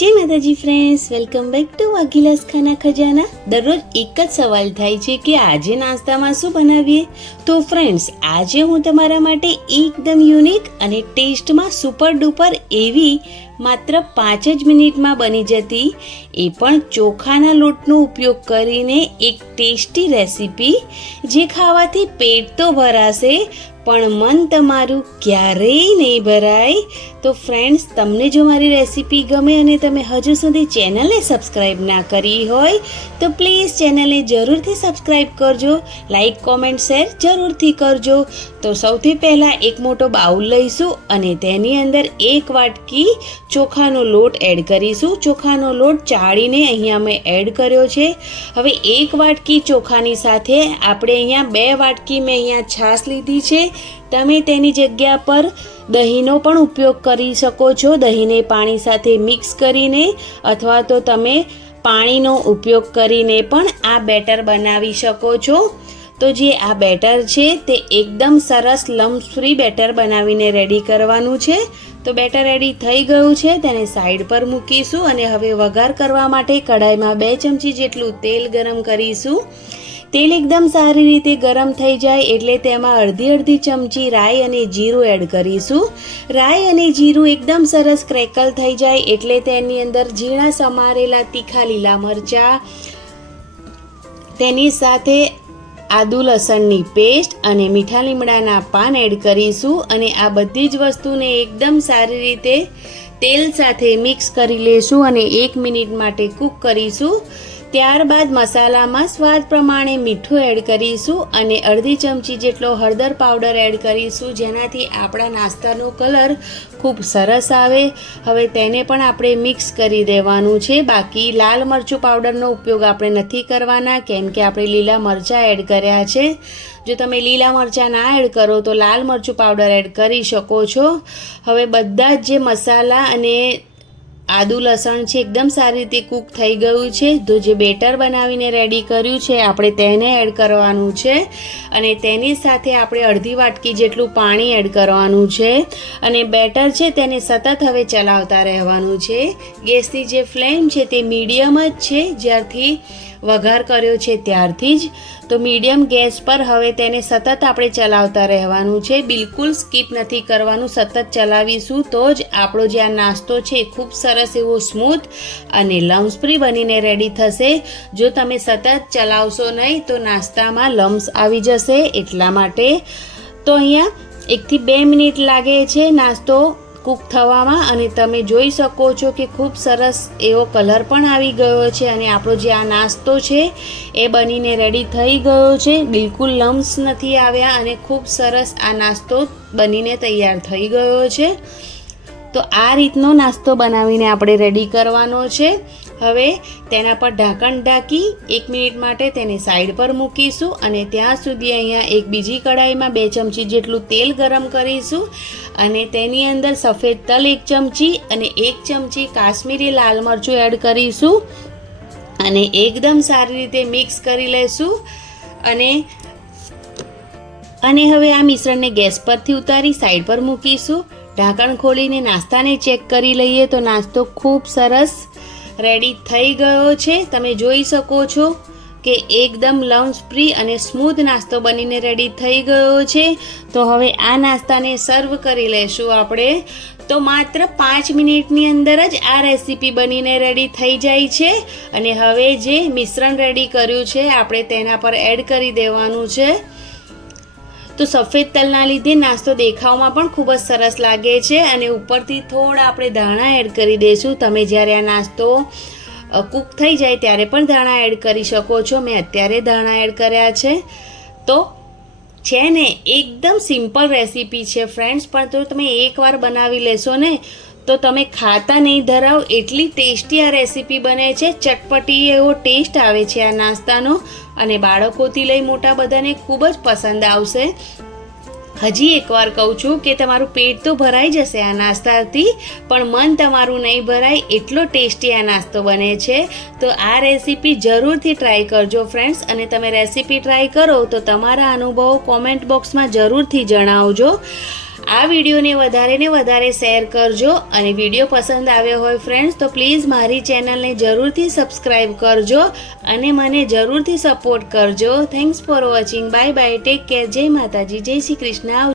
જય માતાજી friends, welcome back to વાઘીલાસ ખાના ખજાના। દરરોજ એક જ સવાલ થાય છે કે આજે નાસ્તામાં શું બનાવીએ। તો ફ્રેન્ડ્સ, આજે હું તમારા માટે એકદમ યુનિક અને ટેસ્ટમાં સુપર ડુપર એવી માત્ર 5 જ મિનિટમાં બની જતી એ પણ ચોખાના લોટનો ઉપયોગ કરીને એક ટેસ્ટી રેસીપી, જે ખાવાથી પેટ તો ભરાશે પણ મન તમારું ક્યારેય નહીં ભરાય। તો ફ્રેન્ડ્સ, તમને જો મારી રેસીપી ગમે અને તમે હજુ સુધી ચેનલને સબસ્ક્રાઈબ ના કરી હોય તો પ્લીઝ ચેનલને જરૂરથી સબસ્ક્રાઈબ કરજો, લાઈક કોમેન્ટ શેર જરૂરથી કરજો। તો સૌથી પહેલાં એક મોટો બાઉલ લઈશું અને તેની અંદર 1 વાટકી ચોખાનો લોટ એડ કરીશું। ચોખાનો લોટ ચાળીને અહીંયા મેં એડ કર્યો છે। હવે 1 વાટકી ચોખાની સાથે આપણે અહીંયા 2 વાટકી મેં અહીંયા છાશ લીધી છે। તમે તેની જગ્યા પર દહીંનો પણ ઉપયોગ કરી શકો છો, દહીંને પાણી સાથે મિક્સ કરીને, અથવા તો તમે પાણીનો ઉપયોગ કરીને પણ આ બેટર બનાવી શકો છો। તો જે આ બેટર છે તે એકદમ સરસ લમ્સ ફ્રી બેટર બનાવીને રેડી કરવાનું છે। તો બેટર રેડી થઈ ગયું છે, તેને સાઈડ પર મૂકીશું અને હવે વઘાર કરવા માટે કઢાઈમાં 2 ચમચી જેટલું તેલ ગરમ કરીશું। તેલ એકદમ સારી રીતે ગરમ થઈ જાય એટલે તેમાં અડધી ચમચી રાઈ અને જીરું એડ કરીશું। રાઈ અને જીરું એકદમ સરસ ક્રેકલ થઈ જાય એટલે તેની અંદર ઝીણા સમારેલા તીખા લીલા મરચાં, તેની સાથે આદુ લસણની પેસ્ટ અને મીઠા લીમડાના પાન એડ કરીશું અને આ બધી જ વસ્તુને એકદમ સારી રીતે તેલ સાથે મિક્સ કરી લેશું અને 1 મિનિટ માટે કૂક કરીશું। ત્યારબાદ મસાલામાં સ્વાદ પ્રમાણે મીઠું એડ કરીશું અને અડધી ચમચી જેટલો હળદર પાવડર એડ કરીશું, જેનાથી આપણા નાસ્તાનો કલર ખૂબ સરસ આવે। હવે તેને પણ આપણે મિક્સ કરી દેવાનું છે। બાકી લાલ મરચું પાવડરનો ઉપયોગ આપણે નથી કરવાના, કેમ કે આપણે લીલા મરચાં એડ કર્યા છે। જો તમે લીલા મરચાં ના એડ કરો તો લાલ મરચું પાવડર એડ કરી શકો છો। હવે બધા જ જે મસાલા અને આદુ લસણ છે એકદમ સારી રીતે કૂક થઈ ગયું છે। તો જે બેટર બનાવીને રેડી કર્યું છે આપણે તેને એડ કરવાનું છે અને તેની સાથે આપણે અડધી વાટકી જેટલું પાણી એડ કરવાનું છે અને બેટર છે તેને સતત હવે ચલાવતા રહેવાનું છે। ગેસની જે ફ્લેમ છે તે મીડિયમ જ છે, જ્યારથી વઘાર કર્યો છે ત્યારથી જ। તો મીડિયમ ગેસ પર હવે તેને સતત આપણે ચલાવતા રહેવાનું છે, બિલકુલ સ્કીપ નથી કરવાનું, સતત ચલાવીશું તો જ આપણો જે આ નાસ્તો છે ખૂબ સરસ એવો સ્મૂથ અને લમ્સ ફ્રી બનીને રેડી થશે। જો તમે સતત ચલાવશો નહીં તો નાસ્તામાં લમ્સ આવી જશે, એટલા માટે। તો અહીંયા 1 થી 2 મિનિટ લાગે છે નાસ્તો કૂક થવામાં અને તમે જોઈ શકો છો કે ખૂબ સરસ એવો કલર પણ આવી ગયો છે અને આપણો જે આ નાસ્તો છે એ બનીને રેડી થઈ ગયો છે, બિલકુલ લમ્સ નથી આવ્યા અને ખૂબ સરસ આ નાસ્તો બનીને તૈયાર થઈ ગયો છે। તો આ રીતનો નાસ્તો બનાવીને આપણે રેડી કરવાનો છે। હવે તેના પર ઢાંકણ ઢાંકી 1 મિનિટ માટે તેને સાઈડ પર મૂકીશું અને ત્યાં સુધી અહીંયા એક બીજી કઢાઈમાં 2 ચમચી જેટલું તેલ ગરમ કરીશું અને તેની અંદર સફેદ તલ 1 ચમચી અને 1 ચમચી કાશ્મીરી લાલ મરચું એડ કરીશું અને એકદમ સારી રીતે મિક્સ કરી લઈશું અને હવે આ મિશ્રણને ગેસ પરથી ઉતારી સાઈડ પર મૂકીશું। ઢાંકણ ખોલીને નાસ્તાને ચેક કરી લઈએ તો નાસ્તો ખૂબ સરસ રેડી થઈ ગયો છે। તમે જોઈ શકો છો કે એકદમ લમ્સ ફ્રી અને સ્મૂથ નાસ્તો બનીને રેડી થઈ ગયો છે। તો હવે આ નાસ્તાને સર્વ કરી લેશું આપણે। તો માત્ર 5 મિનિટની અંદર જ આ રેસીપી બનીને રેડી થઈ જાય છે અને હવે જે મિશ્રણ રેડી કર્યું છે આપણે તેના પર એડ કરી દેવાનું છે। તો સફેદ તલના લીધે નાસ્તો દેખાવમાં પણ ખૂબ જ સરસ લાગે છે અને ઉપરથી થોડા આપણે ધાણા એડ કરી દઈશું। તમે જ્યારે આ નાસ્તો કૂક થઈ જાય ત્યારે પણ ધાણા એડ કરી શકો છો, મેં અત્યારે ધાણા એડ કર્યા છે। તો છે ને એકદમ સિમ્પલ રેસીપી છે ફ્રેન્ડ્સ, પણ તો તમે એકવાર બનાવી લેશો ને તો તમે ખાતા નહીં ધરાવ એટલી ટેસ્ટી આ રેસીપી બને છે। ચટપટી એવો ટેસ્ટ આવે છે આ નાસ્તાનો અને બાળકોથી લઈ મોટા બધાને ખૂબ જ પસંદ આવશે। હજી એકવાર કહું છું કે તમારું પેટ તો ભરાઈ જશે આ નાસ્તાથી, પણ મન તમારું નહીં ભરાય એટલો ટેસ્ટી આ નાસ્તો બને છે। તો આ રેસીપી જરૂરથી ટ્રાય કરજો ફ્રેન્ડ્સ અને તમે રેસીપી ટ્રાય કરો તો તમારા અનુભવો કોમેન્ટ બોક્સમાં જરૂરથી જણાવજો। આ વિડીયોને વધારે ને વધારે શેર કરજો અને વિડીયો પસંદ આવ્યો હોય ફ્રેન્ડ્સ તો પ્લીઝ મારી ચેનલને જરૂરથી સબસ્ક્રાઈબ કરજો અને મને જરૂરથી સપોર્ટ કરજો. Thanks for watching. Bye bye. Take care. જય માતાજી. જય શ્રી કૃષ્ણ.